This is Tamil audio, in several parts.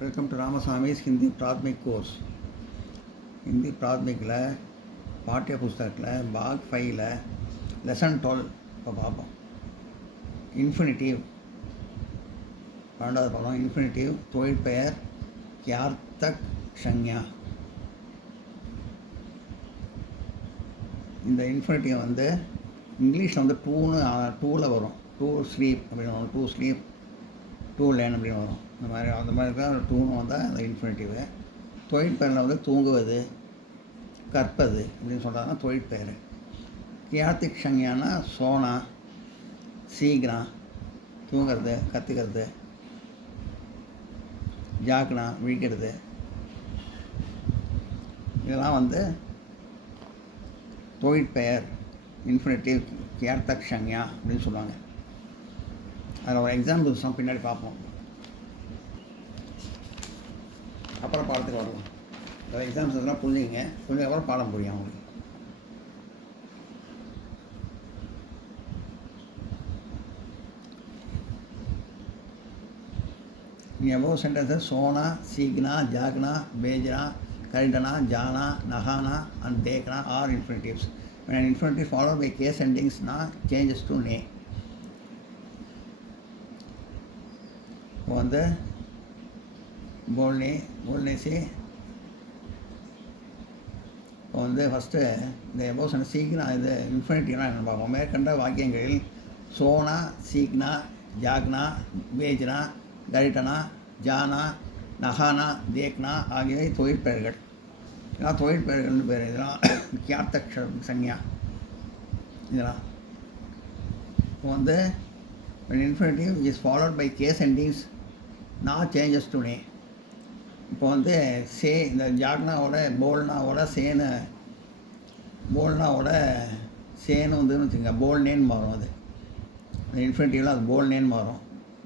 Welcome to Ramasamy's Hindi Prathmik course. Hindi பிராத்மிக்கில் பாட்டிய புஸ்தகத்தில் பாக் 5ல் லெசன் 12 இப்போ பார்ப்போம். இன்ஃபினிட்டிவ் 12வது படம். இன்ஃபினிட்டிவ் தொழிற்பெயர் கியார்த்தக் ஷங்யா. இந்த இன்ஃபினிட்டிவ் வந்து இங்கிலீஷில் வந்து டூவில் வரும். டூ ஸ்லீப் அப்படின்னு வரும், டூ ஸ்லீப், டூ லேன் அப்படின்னு வரும். அந்த மாதிரி தான் டூன்னு வந்தால் அந்த இன்ஃபினிட்டிவு. தொழிற்பெயரில் வந்து தூங்குவது, கற்பது அப்படின்னு சொல்கிறாங்கன்னா தொழிற்பெயர். கியார்த்திக் ஷங்யானா சோனா, சீக்கிரம், தூங்கிறது, கற்றுக்கிறது, ஜாக்னா, விழிக்கிறது, இதெல்லாம் வந்து தொழிற்பெயர் இன்ஃபினிட்டிவ் கியார்த்தக் ஷங்யா அப்படின்னு சொல்லுவாங்க. அதில் ஒரு எக்ஸாம்பிள்ஸ் தான் பின்னாடி பார்ப்போம், அப்புறம் பாடத்துக்கு வரலாம். அந்த எக்ஸாம்ஸ் இதெல்லாம் புரிஞ்சுங்க, அப்புறம் பாடம் புரியும் அவங்களுக்கு. எவ்வளோ சென்டென்சஸ் சோனா, சீக்னா, ஜாக்னா, பேஜ்னா, கரிடனா, ஜானா, நஹானா அண்ட் தேக்னா are infinitives. When an infinitive followed by case endings na changes to ne. இப்போ வந்து போல்னே சி. இப்போ வந்து ஃபஸ்ட்டு இந்த எபோசன் சீக்னா இது இன்ஃபினிட்டிவ்னா என்ன பார்ப்போம். மேற்கண்ட வாக்கியங்களில் சோனா, சீக்னா, ஜாக்னா, பேஜ்னா, கரிட்டனா, ஜானா, நஹானா, தேக்னா ஆகியவை தொழிற்பெயர்கள். இதெல்லாம் தொழிற்பெயர்கள்னு பேர். இதெல்லாம் கியார்த்தக் சங்யா. இதெல்லாம் இப்போ வந்து when infinitive is followed by case endings not changes to ne. இப்போ வந்து சே இந்த ஜாக்னாவோட போல்னாவோட சேன்னு வந்துன்னு வச்சுக்கோங்க, போல்னேன்னு மாறும். அது இன்ஃபினிட்டிவில் அது போல்னேன்னு மாறும்.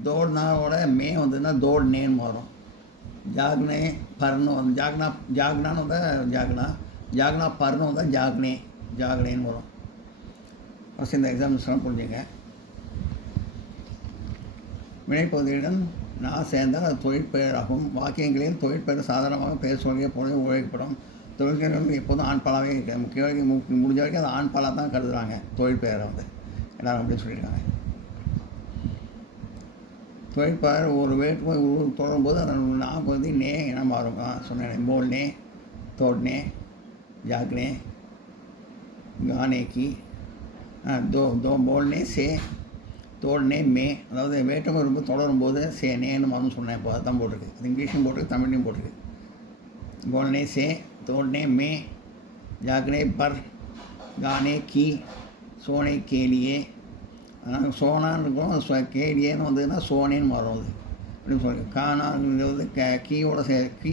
தோல்னாவோட மே வந்துன்னா தோல்னேன்னு மாறும். ஜாக்னே பர்னு வந்து ஜாக்னான்னு வந்தால் ஜாக்னா பர்னு வந்தால் ஜாக்னேன்னு வரும். ஃபஸ்ட் இந்த எக்ஸாம்பிள்ஸ்லாம் புரிஞ்சுங்க. வினைப்பகுதியுடன் நான் சேர்ந்தால் அது தொழிற்பெயர் ஆகும். வாக்கியங்களில் தொழிற்பெயர் சாதாரணமாக பெயர் சொல்லிய பொழுது உபயோகிக்கப்படும். தொழிற்பெயர்கள் எப்போதும் ஆண்பாலாகவே இருக்குது. முக்கிய முடிஞ்ச வரைக்கும் அது ஆண்பாலாக தான் கருதுகிறாங்க தொழிற்பெயரை வந்து எல்லோரும் அப்படின்னு சொல்லியிருக்காங்க. தொழிற்பெயர் ஒரு வேற்றுமை தொடரும்போது அதன் நான் வந்து நே என மாறும். சொன்னேன், போல்னே, தோட்னே, ஜாக்னே, கானேக்கி, போல்னே, சே, தோட்னே, மே. அதாவது வேற்றுமை ரொம்ப தொடரும்போது நேன்னு மாறும்னு சொன்னேன். இப்போ அதுதான் போட்டிருக்கு. அது இங்கிலீஷும் போட்டிருக்கு, தமிழ்லையும் போட்டிருக்கு. போல்னே சே, தோட்னே மே, ஜாக்னே பர், கானே கி, சோனே கேலியே. அதனால் சோனான்னு இருக்கும், கேலியேன்னு வந்ததுன்னா சோனேன்னு மாறும். அது அப்படின்னு சொல்லி கானாங்கிறது கீயோட கீ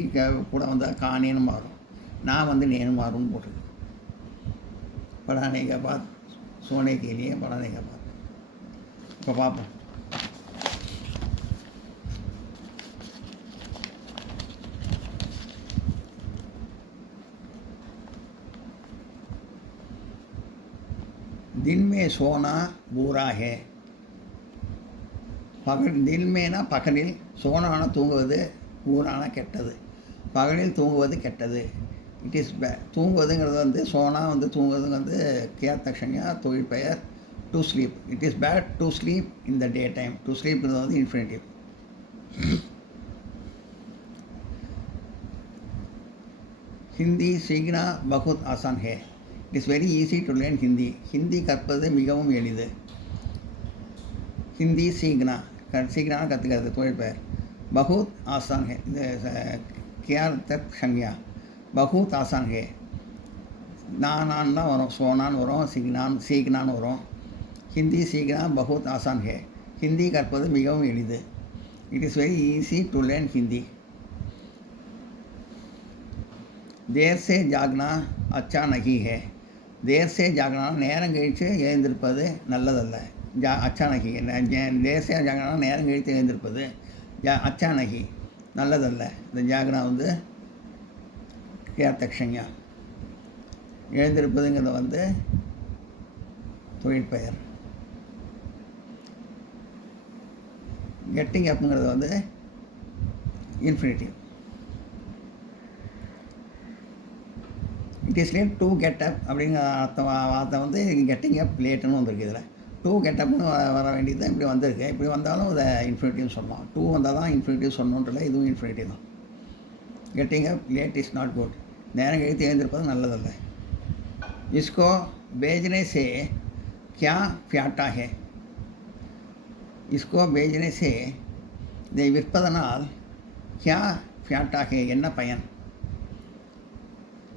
கூட வந்தால் கானேன்னு மாறும். நான் வந்து நேன்னு மாறும்னு போட்டிருக்கு. படானே கா பாத், சோனே கேலியே, படானே கா பாத். இப்போ பார்ப்போம். दिन में सोना बुरा है. பகல் தின்மேனா பகலில், சோனான தூங்குவது, பூரான கெட்டது. பகலில் தூங்குவது கெட்டது. இட் இஸ் தூங்குவதுங்கிறது வந்து சோனா வந்து தூங்குவதுங்க வந்து கியார்த்தக் ஷங்யா தொழிற்பெயர். To sleep, it is bad to sleep in the day time. To ஸ்லீப்ங்கிறது வந்து இன்ஃபினிட்டிவ். ஹிந்தி சீக்னா பகுத் ஆசான் ஹே. It is very easy to learn Hindi. Hindi கற்பது மிகவும் எளிது. ஹிந்தி சீக்னா கற்றுக்கிறது தொழிற்பெயர். பகுத் ஆசான் ஹே இந்த கியார்த்தக் ஷங்யா. பகுத் ஆசான் ஹே நான் தான் வரும், சோனான்னு வரும், சீக்னான்னு வரும். ஹிந்தி சீக்னா பகுத் ஆசான் ஹே. ஹிந்தி கற்பது மிகவும் எளிது. It is very easy to learn Hindi. தேர் சே ஜாக்னா அச்சா நகி ஹே. தேர் சே ஜாக்னா நேரம் கழித்து எழுந்திருப்பது நல்லதல்ல. அச்சா நகி. தேர் சே ஜாக்னா நேரம் கழித்து எழுந்திருப்பது, அச்சா நகி நல்லதல்ல. இந்த ஜாக்னா வந்து கியார்த்தக் ஷங்யா. எழுந்திருப்பதுங்கிறது வந்து தொழிற்பெயர். கெட்டிங் அப்புங்கிறது வந்து infinitive. It is late to get up அப்படிங்கிற வார்த்தை வந்து கெட்டிங் அப் லேட்டுன்னு வந்திருக்கு. இதில் டூ கெட்டப்னு வர வேண்டியது தான் இப்படி வந்திருக்கு. இப்படி வந்தாலும் இதை இன்ஃபினிட்டிவ்னு சொல்லலாம். டூ வந்தால் தான் இன்ஃபினிட்டிவ் சொல்லணுன்றல, இதுவும் இன்ஃபினிட்டிவ் தான். Getting up late is not good. நேரம் கழித்து எழுந்திருப்பது நல்லதல்ல. இஸ்கோ பேஜ்னே சே கியா ஃபியாட்டா ஹே. இஸ்கோ பேஜ்னே சே, இதை விற்பதனால் கியா ஃபியாட்டா ஹே, என்ன பயன்?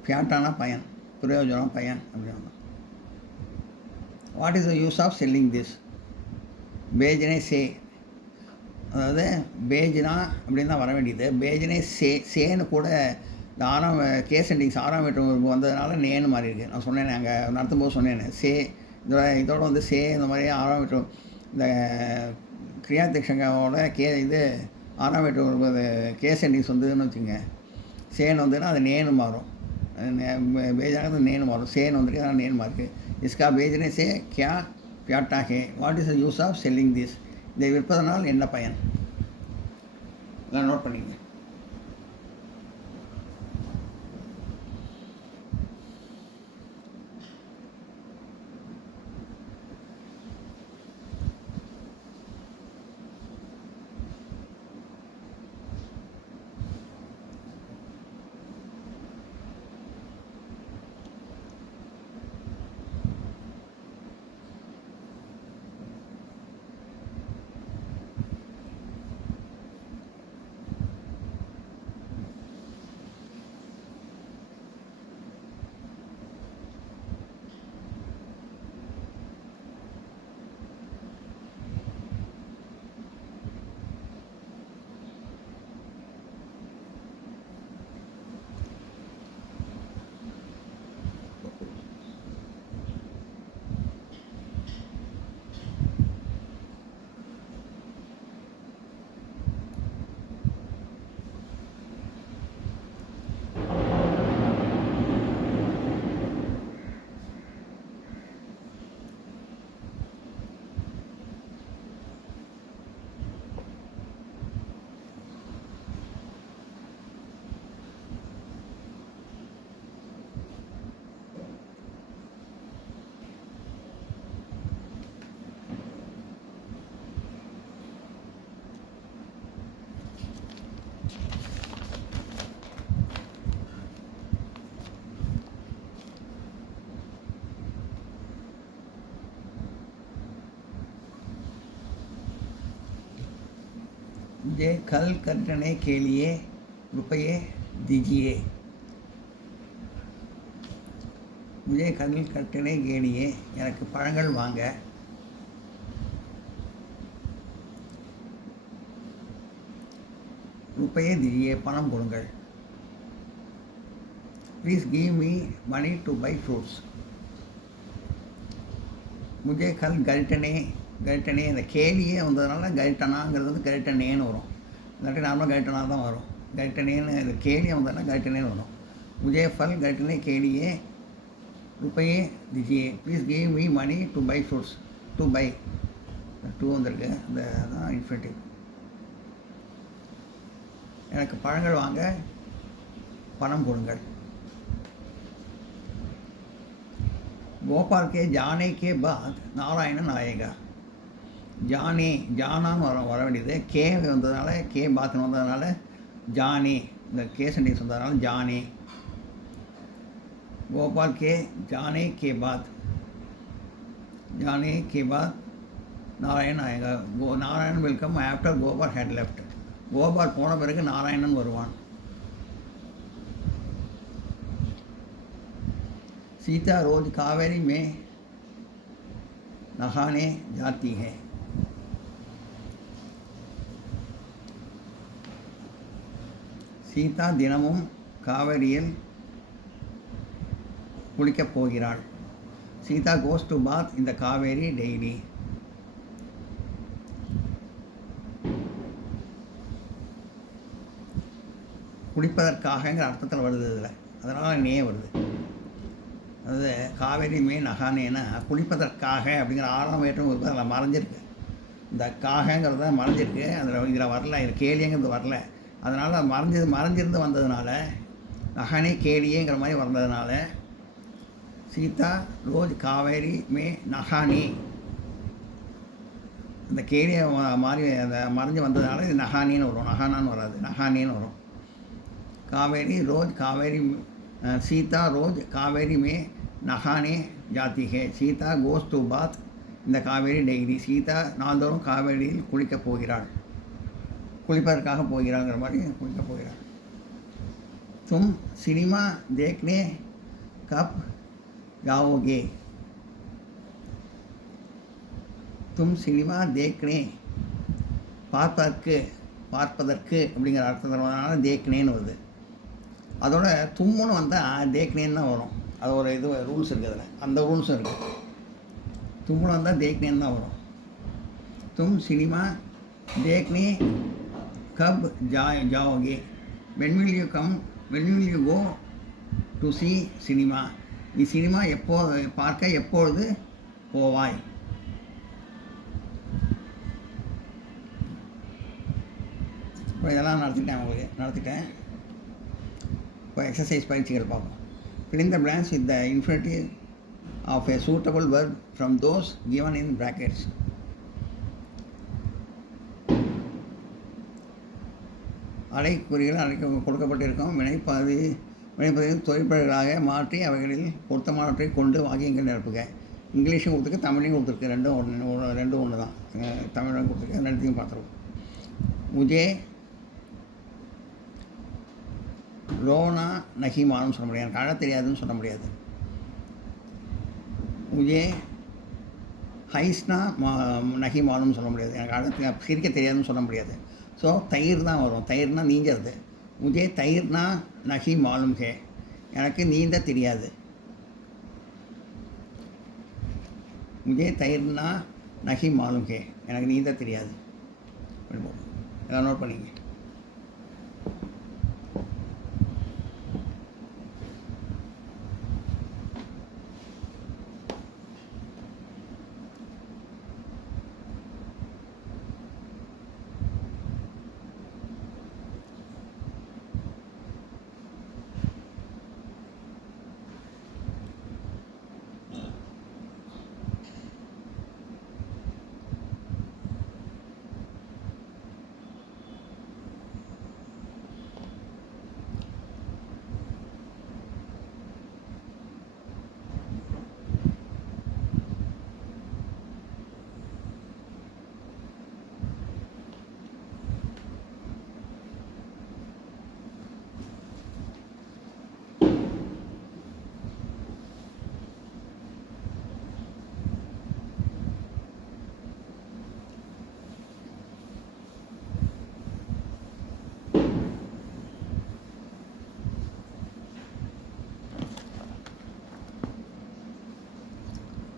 ஃபியாட்டானா பயன், பிரயோஜனம், பயன் அப்படின்னு. What is the use of selling this? பேஜ்னே சே, அதாவது பேஜ்னா அப்படின்னு தான் வர வேண்டியது. பேஜ்னே சேன்னு கூட இந்த கேஸ் சென்டிங்ஸ் 6ஆம் வேற்றுமை வந்ததுனால நேன்னு மாறி இருக்குது. நான் சொன்னேன், அங்கே நடத்தும் போது சொன்னேன், இதோட வந்து இந்த மாதிரி 6ஆம் வேற்றுமை இந்த கிரியாதிக்ஷங்கோட இது 6ஆம் வேற்றுமை கேஸ் சென்டிங்ஸ் வந்ததுன்னு வச்சுங்க, சேன்னு வந்ததுன்னா அது நேன்னு மாறும். பேஜானது நேன்னு மாறும். சேன்னு வந்துருக்கு, அதனால் நேன்னு மாறிருக்கு. இஸ்கா பேஜ்னே சே கியா ஃபியாட்டா ஹே. What is the use of selling this? இதை விற்பதனால் என்ன பயன்? இதெல்லாம் நோட் பண்ணிங்க. मुझे कल करने के लिए रुपये दीजिए. मुझे कल करने के लिए எனக்கு பழங்கள் வாங்க. रुपये दीजिए, பணம் கொடுங்கள். Please give me money to buy fruits. मुझे कल கரிட்டனே இந்த கேலியே வந்ததுனால கரிட்டனாங்கிறது வந்து கரிட்டனேன்னு வரும். இல்லாட்டி நார்மலாக கரிட்டனா தான் வரும். கரிட்டனேன்னு இந்த கேலியே வந்ததுன்னா கரிட்டனேன்னு வரும். முஜே ஃபல் கரிட்டனே கேலியே ருப்பையே திஜியே. Please give me money to buy fruits. To buy to வந்திருக்கு, இந்த தான் இன்ஃபினிட்டிவ். எனக்கு பழங்கள் வாங்க பணம் கொடுங்கள். गोपाल के जाने के बाद नारायणन आएगा. जाने जानाன்னு வர வேண்டியது. கே வந்ததுனால கே பாத்னு வந்ததுனால ஜானே, இந்த கே சென்டென்ஸ் வந்ததுனால ஜானே. கோபால் கே ஜானே கே பாத், जाने के बाद नारायण आएगा. Narayan will come after Gopal had left. Gopal போன பிறகு நாராயணன் வருவான். सीता रोज कावेरी में नहाने जाती है. சீதா தினமும் காவேரியில் குளிக்கப் போகிறாள். சீதா கோஸ் டு பாத் இந்த காவேரி டெய்லி. குளிப்பதற்காகங்கிற அர்த்தத்தில் வருது இதில், அதனால் நே வருது. அது காவேரி மே நகானேன்னா குளிப்பதற்காக அப்படிங்கிற 6ஆம் வேற்றும் வருது, அதில் மறைஞ்சிருக்கு. இந்த காகங்கிறத மறைஞ்சிருக்கு, அதில் இதில் வரல. இதில் கேலிங்கிறது வரல. அதனால் மறைஞ்சிருந்து வந்ததுனால நகானே கேலியேங்கிற மாதிரி வந்ததுனால சீதா ரோஜ் காவேரி மே நகானி, அந்த கேலியை மாறி அந்த மறைஞ்சு வந்ததுனால இது நகானின்னு வரும், நகானான்னு வராது, நகானின்னு வரும். காவேரி ரோஜ் காவேரி சீதா ரோஜ் காவேரி மே நகானே ஜாதி ஹே. சீதா கோஸ் டு பாத் இந்த காவேரி டெய்லி. சீதா நாள்தோறும் காவேரியில் குளிக்கப் போகிறாள், குளிப்பதற்காக போகிறாங்கிற மாதிரி குளிக்கப் போகிறாள். தும் சினிமா தேக்னே கப் ஜாவோகே. தும் சினிமா தேக்னே பார்ப்பதற்கு அப்படிங்கிற அர்த்தத்தினால தேக்னேன்னு வருது. அதோட தும்முன்னு வந்தால் தேக்னேன்னு தான் வரும். அது ஒரு இது ரூல்ஸ் இருக்குது, அதில் அந்த ரூல்ஸும் இருக்குது. தும்முன்னு வந்தால் தேக்னேன்னு தான் வரும். தும் சினிமா தேக்னே கப் ஜாவோகே. when will you come, when will you go to see cinema. நீ சினிமா பார்க்க எப்பொழுது போவாய். இப்போ இதெல்லாம் நடத்திட்டேன். இப்போ எக்ஸசைஸ் பயிற்சிகள் பார்ப்போம். fill in the blanks with the infinitive of a suitable verb from those given in brackets. அடைக்குறிகள் கொடுக்கப்பட்டிருக்கும் வினைப்பதிவில் தொழிற்பெயர்களாக மாற்றி அவைகளில் பொருத்தமானவற்றை கொண்டு வாக்கியங்கள் நிரப்புக. இங்கிலீஷும் கொடுத்துருக்கு, தமிழையும் கொடுத்துருக்கு, ரெண்டும் ஒன்று தான். தமிழும் கொடுத்துருக்கு, ரெண்டுத்தையும் பார்த்துருவோம். முஜே ரோனா நகிமானும் சொல்ல முடியாது, எனக்கு அழ தெரியாதுன்னு சொல்ல முடியாது. முஜே ஹைஸ்னா நகிமானும் சொல்ல முடியாது, எனக்கு சிரிக்க தெரியாதுன்னு சொல்ல முடியாது. ஸோ தயிர் தான் வரும். தயிர்னால் நீஞ்சறது. முஜே தயிர்னா நகி மாலும் ஹே, எனக்கு நீந்த தெரியாது. முஜே தயிர்னா நகி மாலும் ஹே, எனக்கு நீந்த தெரியாது. எல்லாம் நோட் பண்ணிங்க.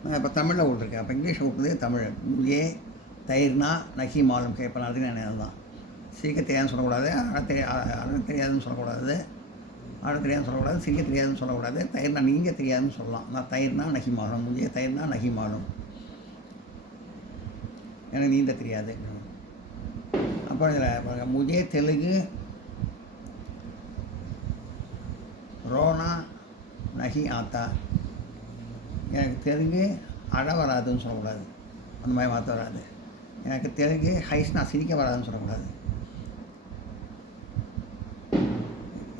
நான் இப்போ தமிழில் விட்ருக்கேன், அப்போ இங்கிலீஷ் விட்றது தமிழ். முஜே தயிர்னா நகி மாலும் ஹே. இப்போ நடத்தின நேரம் தான். சிரிக்க தெரியாதுன்னு சொல்லக்கூடாது, அழ தெரியாதுன்னு சொல்லக்கூடாது, சிரிக்க தெரியாதுன்னு சொல்லக்கூடாது. தயிர்னா நீங்கள் தெரியாதுன்னு சொல்லலாம். நான் தயிர்னா நகி மாலும். முஜே தயிர்னா நகி மாலும், எனக்கு நீந்த தெரியாது. அப்போ இதில் முஜே தெலுங்கு ரோனா நகி ஆத்தா, எனக்கு தெலுங்கு அழ வராதுன்னு சொல்லக்கூடாது, அந்த மாதிரி வார்த்தை வராது. எனக்கு தெலுங்கு ஹைஸ்னா சிரிக்க வராதுன்னு சொல்லக்கூடாது.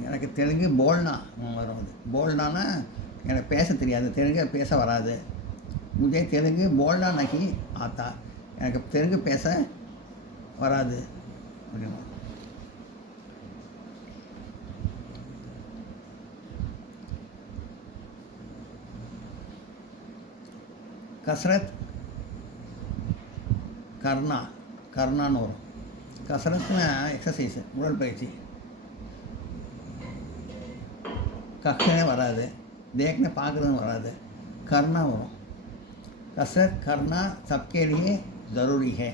எனக்கு தெலுங்கு போல்னா வரும். போல்னானா எனக்கு பேச தெரியாது, தெலுங்கு பேச வராது. முஜே தெலுங்கு போல்னா நகி ஆத்தா, எனக்கு தெலுங்கு பேச வராது அப்படின்னா. கசரத் கர்னான்னு வரும். கசரத்னா எக்ஸசைஸு, உடற்பயிற்சி. கஹ்னே வராது, தேக்னே பார்க்குறதுன்னு வராது, கர்னா வரும். कसरत करना सबके लिए ज़रूरी है.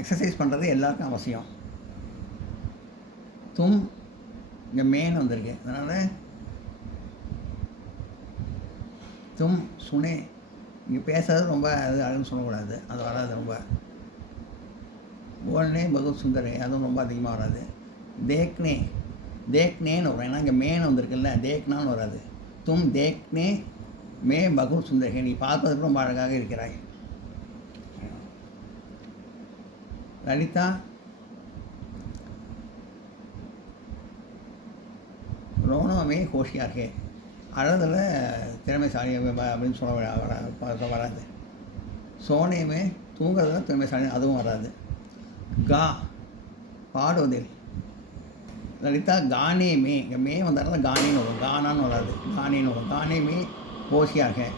எக்ஸசைஸ் பண்ணுறது எல்லாருக்கும் அவசியம். தும் இங்கே மேன் வந்திருக்கு, அதனால் தும் சுனே. இங்கே பேசுறது ரொம்ப அது அழகுன்னு சொல்லக்கூடாது, அது வராது. ரொம்ப போல்னே பகுத் சுந்தரே அதுவும் ரொம்ப அதிகமாக வராது. தேக்னே தேக்னேன்னு வரும். ஏன்னா இங்கே மேன்னு வந்திருக்குல்ல, தேக்னான்னு வராது. தும் தேக்னே மே பகுத் சுந்தரே, நீ பார்ப்பதற்கு ரொம்ப அழகாக இருக்கிறாய். லலிதா ரோனோமே ஹோஷியார் ஹே, அழகில் திறமைசாலி அப்படின்னு சொல்ல வராது. சோனேமே தூங்குறதுல திறமைசாலி அதுவும் வராது. கா பாடுவதில் லலிதா கானே மே, இங்கே மே வந்தாலும் கானேன்னு வரும், கானான்னு வராது, கானேன்னு வரும். கானே மே ஹோஷியார் ஹே.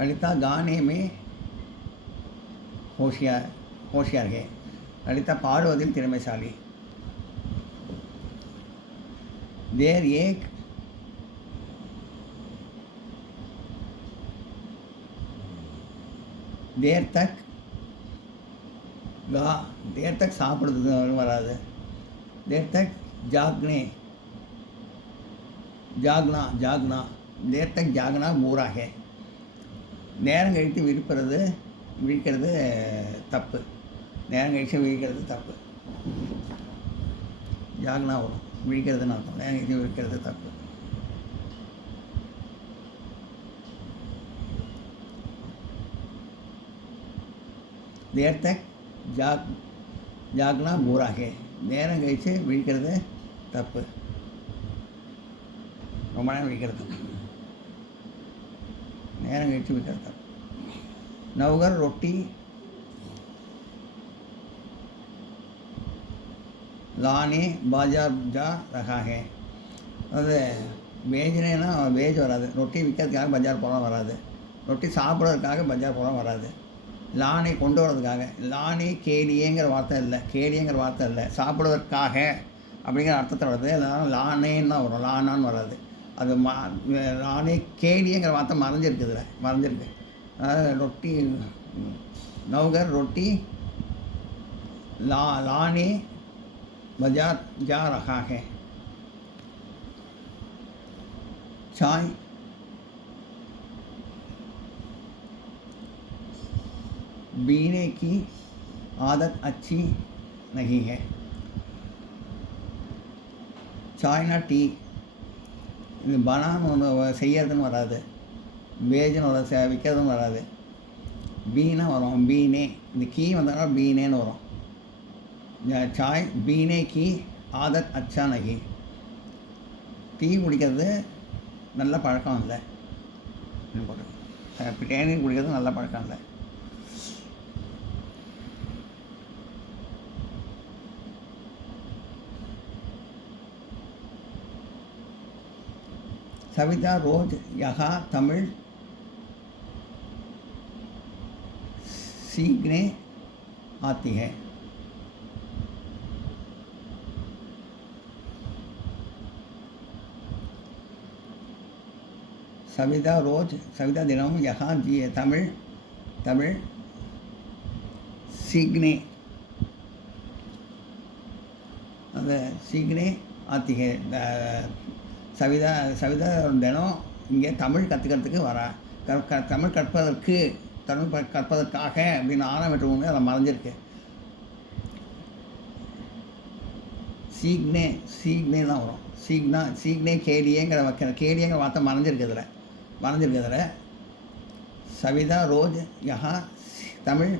ललिता गाने में होशियार है. ललिता பாடுவதில் திறமைசாலி. देर एक देर तक गा, देर तक சாப்பிடுறது வராது. देर तक जागने जागना जागना, देर तक जागना बुरा है. நேரம் கழித்து விழிக்கிறது தப்பு. நேரம் கழித்து விழிக்கிறது தப்பு. ஜாகனா வரும், விழிக்கிறதுன்னு அர்த்தம். நேரம் கழித்து விழிக்கிறது தப்பு. தேர் தக் ஜாகனா பூராகே, நேரம் கழித்து விழிக்கிறது தப்பு. ரொம்ப நேரம் விழிக்கிறது தப்பு. நேரம் கழித்து விற்கிறது. நவுகர் ரொட்டி லானே பாஜார் ஜா ரகா ஹே, அது வேஜ்னேனா வேஜ் வராது. ரொட்டி விற்கிறதுக்காக பஜார் போகலாம் வராது. ரொட்டி சாப்பிட்றதுக்காக பஜார் போகலாம் வராது. லானே கொண்டு வரதுக்காக, லானே கேலியேங்கிற வார்த்தை இல்லை, கேலியேங்கிற வார்த்தை இல்லை, சாப்பிடுவதற்காக அப்படிங்கிற அர்த்தத்தில் வருது. அதனால் லானேன்னு தான் வரும், லானான்னு வராது. அது நானே கேலிங்கிற வார்த்தை மறைஞ்சிருக்கு. அதாவது ரொட்டி நவுகர் ரொட்டி लाने बाजार जा रहा है। चाय पीने की आदत अच्छी नहीं है। சாய்னா டீ, இது பனான்னு ஒன்று செய்யறதுன்னு வராது, வேஜ்னு வர விற்கிறதுன்னு வராது. பீனா வரும், பீனே, இந்த கீ வந்தாலும் பீனேன்னு வரும். சாய் பீனே கி ஆதத் அச்சா நகி, டீ குடிக்கிறது நல்ல பழக்கம் இல்லை. தேநீர் குடிக்கிறது நல்ல பழக்கம் இல்லை. सविता रोज यहाँ तमिल सीखने आती है। सविता दिनों यहाँ तमिल सीखने आती है। சவிதா தினம் இங்கே தமிழ் கற்றுக்கிறதுக்கு வரா. தமிழ் கற்பதற்காக அப்படின்னு ஆரம்பிட்டு அதில் மறைஞ்சிருக்கு. சீக்னே தான் வரும். சீக்னே கேலியேங்கிற வார்த்தை மறைஞ்சிருக்கிறதுல சவிதா ரோஜ் யஹா தமிழ்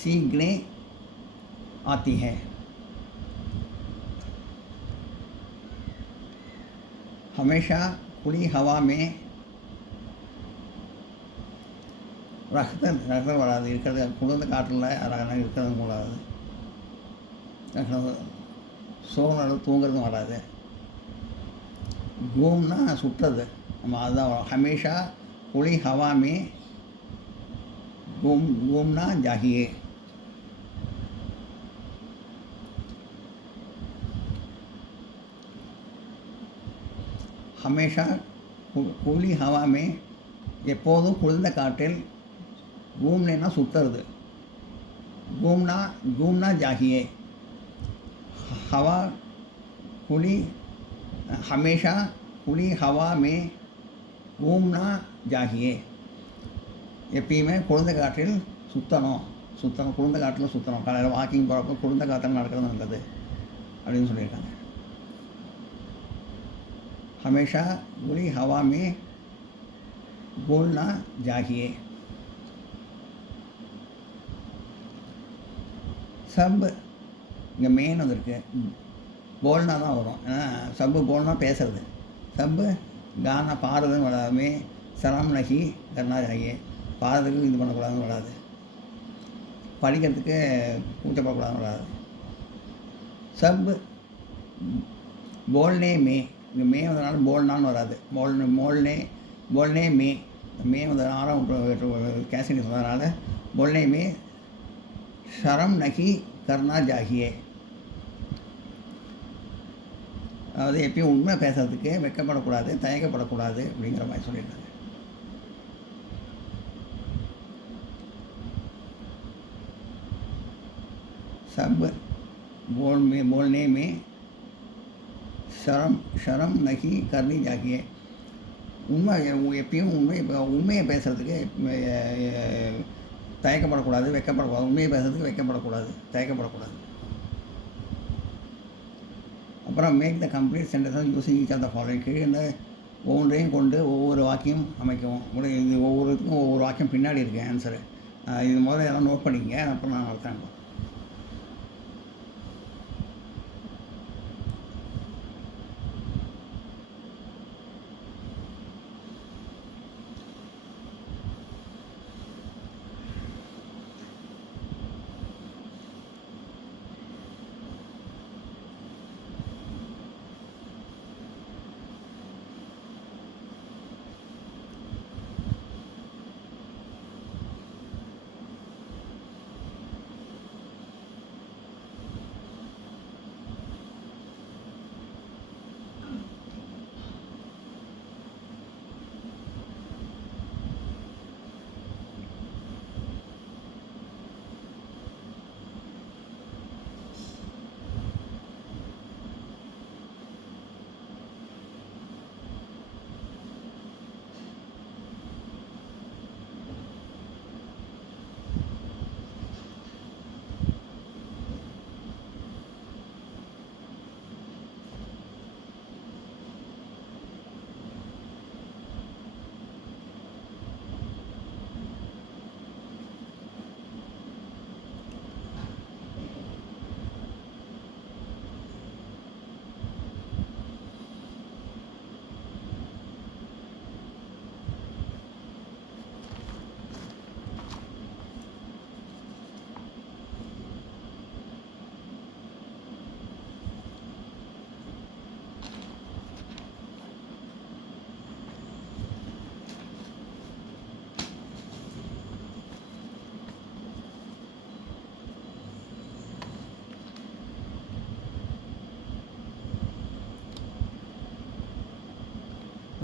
सीखने आती है। हमेशा खुली हवा में रखते வராது, இருக்கிறது குளிர்ந்த காற்றில் இருக்கிறது கூடாது. சோனது தூங்குறதும் வராது. கூம்னா சுற்றுறது, நம்ம அதுதான் வரும். ஹமேஷா खुली हवा में घूमना चाहिए। हमेशा खुली हवा में எப்போதும் குளிர்ந்த காற்றில் घूमनेना சுற்றுறது. घूमना चाहिए। हवा खुली हमेशा खुली हवा में घूमना चाहिए. எப்பயுமே குளிர்ந்த காற்றில் சுற்றணும் குளிர்ந்த காற்றில் சுற்றணும். காலையில் வாக்கிங் போகிறப்போ குளிர்ந்த காற்றில் நடக்கிறது நல்லது அப்படின்னு சொல்லியிருக்காங்க. हमेशा खुली हवा में घूमना चाहिए. சப் இங்கே மெயின் வந்திருக்கு. போல்னா தான் வரும். ஏன்னா சப்பு போல்னா பேசுறது. சப்பு கானா பாடுறதுன்னு வராதுமே. சரம் நகி கர்னா ஜாகியே. பாடுறதுக்கு இது பண்ணக்கூடாதுன்னு வராது. படிக்கிறதுக்கு கூச்சப்படக்கூடாதுன்னு வராது. சப் போல்னே மே. இங்கே மே வந்ததுனால போல்னான்னு வராது. போல்னே மே வந்து 6ஆம் கேசரி சொன்னதுனால போல்னே மே शर्म नहीं करना चाहिए. அதாவது எப்பயும் உண்மை பேசுறதுக்கு வெட்கப்படக்கூடாது, தயக்கப்படக்கூடாது அப்படிங்கிற மாதிரி சொல்லியிருக்காங்க. सब बोलने में शर्म नहीं करनी चाहिए. உண்மை எப்பயும் உண்மையை பேசுறதுக்கு தயக்கப்படக்கூடாது, வெட்கப்படக்கூடாது. உண்மையை பேசுறதுக்கு வெட்கப்படக்கூடாது, தயக்கப்படக்கூடாது. அப்புறம் make the complete sentence using each of the following. கீழே இந்த ஒவ்வொன்றையும் கொண்டு ஒவ்வொரு வாக்கியம் அமைக்கவும். இது ஒவ்வொருத்துக்கும் ஒவ்வொரு வாக்கியம் பின்னாடி இருக்குது ஆன்சரு. இது முதல்ல எல்லாம் நோட் பண்ணிக்கங்க, அப்புறம் நான் நடத்தேன்.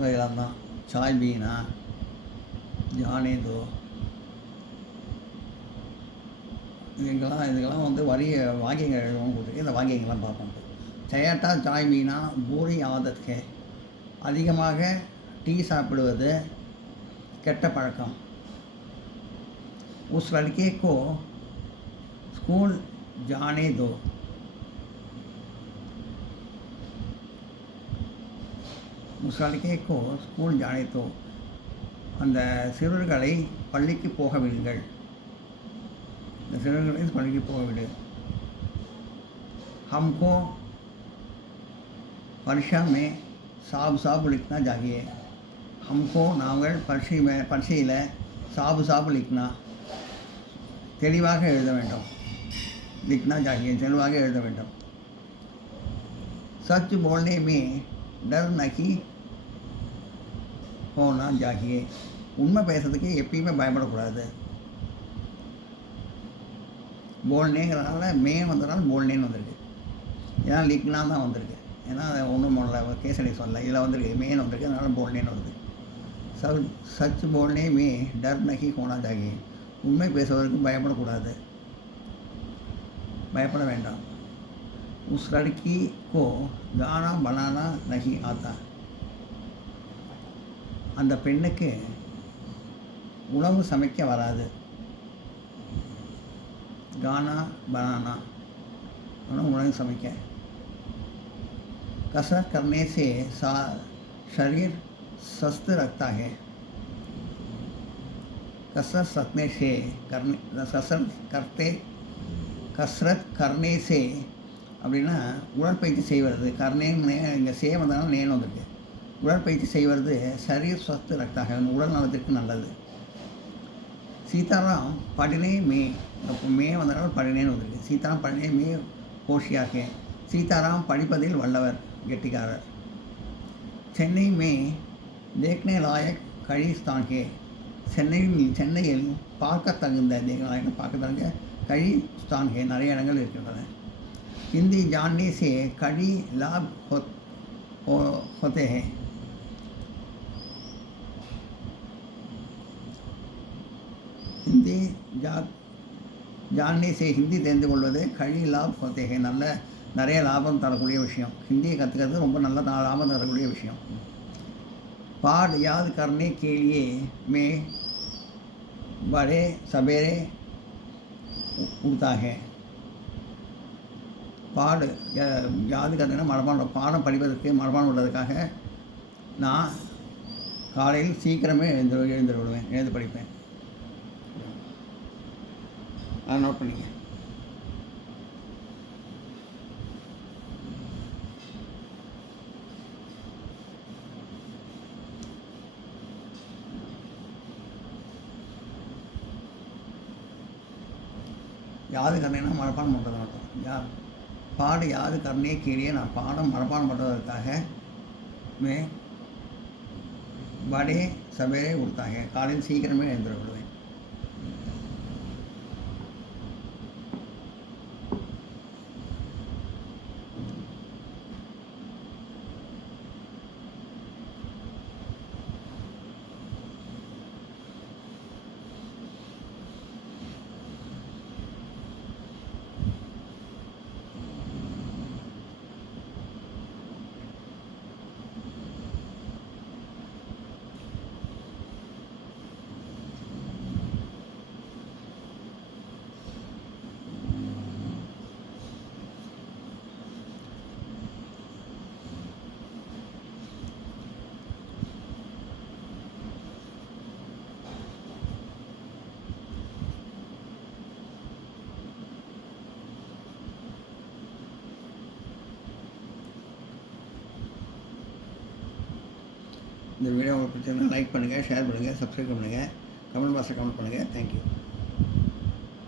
இதெல்லாம் தான் சாய் பீனா ஜானே தோ. இதுக்கெல்லாம் வந்து வாக்கியங்கள் எழுதவும் கொடுத்துருக்கு. இந்த வாக்கியங்கள்லாம் பார்ப்போம். சயட்டா சாய் பீனா பூரி ஆதத் கே. அதிகமாக டீ சாப்பிடுவது கெட்ட பழக்கம். உஸ் லड़के को स्कूल जाने दो. उस लड़के को स्कूल जाने दो. அந்த சிறுவர்களை பள்ளிக்கு போக விடுங்கள். இந்த சிறுவர்களை பள்ளிக்கு போக விடு. हमको परीक्षा में साफ लिखना चाहिए. हमको நாங்கள் பரீட்சையில் साफ लिखना தெளிவாக எழுத வேண்டும். लिखना चाहिए தெளிவாக எழுத வேண்டும். सच बोलने में डर नहीं होना चाहिए. உண்மை பேசுறதுக்கு எப்பயுமே பயப்படக்கூடாது. போல்னேங்கிறதுனால மே வந்ததுனால போல்னேன்னு வந்திருக்கு. ஏன்னா லிக்னா தான் வந்திருக்கு. ஏன்னா அதை ஒன்றும் பண்ணல, கேசடி சொல்லலை. இதில் வந்திருக்கு மேன் வந்திருக்கு, அதனால் போல்னேன்னு வருது. சச் போல்னே மே டர் நகி ஹோனா சாகியே. உண்மை பேசுவதற்கு பயப்படக்கூடாது, பயப்பட வேண்டாம். उस लड़की को गाना बनाना नहीं आता. அந்த பெண்ணுக்கு உணவு சமைக்க வராது. गाना बनाना उन्हें समझ के कसरत करने से शरीर स्वस्थ रखता है. कसरत करने से அப்படின்னா உடற்பயிற்சி செய்வது. கர்ணேன்னு இங்கே சே வந்தாலும் நேன் வந்திருக்கு. உடற்பயிற்சி செய்வது சரீர் ஸ்வஸ்து ரக்தாக, உடல் நலத்திற்கு நல்லது. सीताराम पढ़ने में மே வந்தாலும் படினேன்னு வந்திருக்கு. சீதாராம் படினே மே होशियार है. सीताराम படிப்பதில் வல்லவர், கெட்டிக்காரர். சென்னை மே देखने लायक कई स्थान है. சென்னையில் பார்க்க தகுந்த பார்க்க தகுந்த கழி ஸ்தான் है, நிறைய இடங்கள் இருக்கின்றன. हिंदी जानने से कई लाभ होते हैं. हिंदी जानने से हिंदी தெரிந்து கொள்வது கழி லாப் होते हैं, நிறைய லாபம் தரக்கூடிய விஷயம். ஹிந்தியை கற்றுக்கிறது ரொம்ப நல்ல லாபம் தரக்கூடிய விஷயம். पाठ याद करने के लिए मैं बड़े सवेरे उठता है. பாடு யாது கற்றுனா மனப்பாடம், பாடம் படிப்பதற்கு மனப்பாடம் உள்ளதுக்காக நான் காலையில் சீக்கிரமே எழுந்து படிப்பேன். அதை நோட் பண்ணிங்க. யாது கரணைனா மனப்பாடம் பண்ணுறது மட்டும். பாடு யாது கரணையே கீழே நான் பாடம் மனப்பாடம் பண்ணுறதுக்காக மே படே சவேரே உடுத்தாக, காலையில் சீக்கிரமே எழுந்துட விடுவேன். இந்த வீடியோ உங்களுக்கு பிடிச்சிருந்தா லைக் பண்ணுங்கள், ஷேர் பண்ணுங்கள், சப்ஸ்கிரைப் பண்ணுங்கள், கமெண்ட் பாக்ஸில் கமெண்ட் பண்ணுங்கள். தேங்க்யூ.